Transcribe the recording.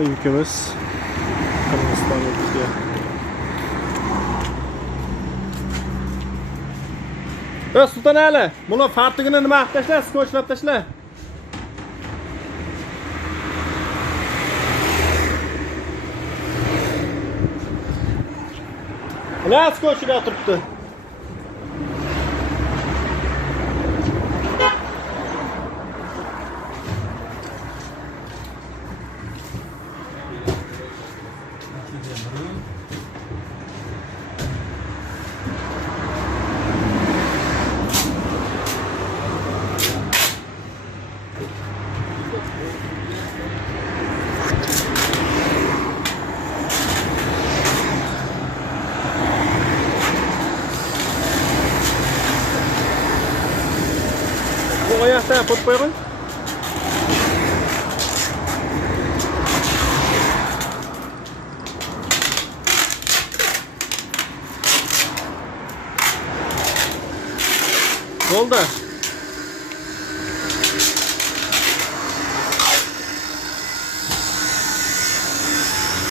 Yukimiz Qirg'izistonga. Sultonali, buni farqligini nima qilib tashla, skotchlab tashla. Mana skotchlar turibdi. Bu oyoqdan qo'yib qo'ying. Bo'ldi.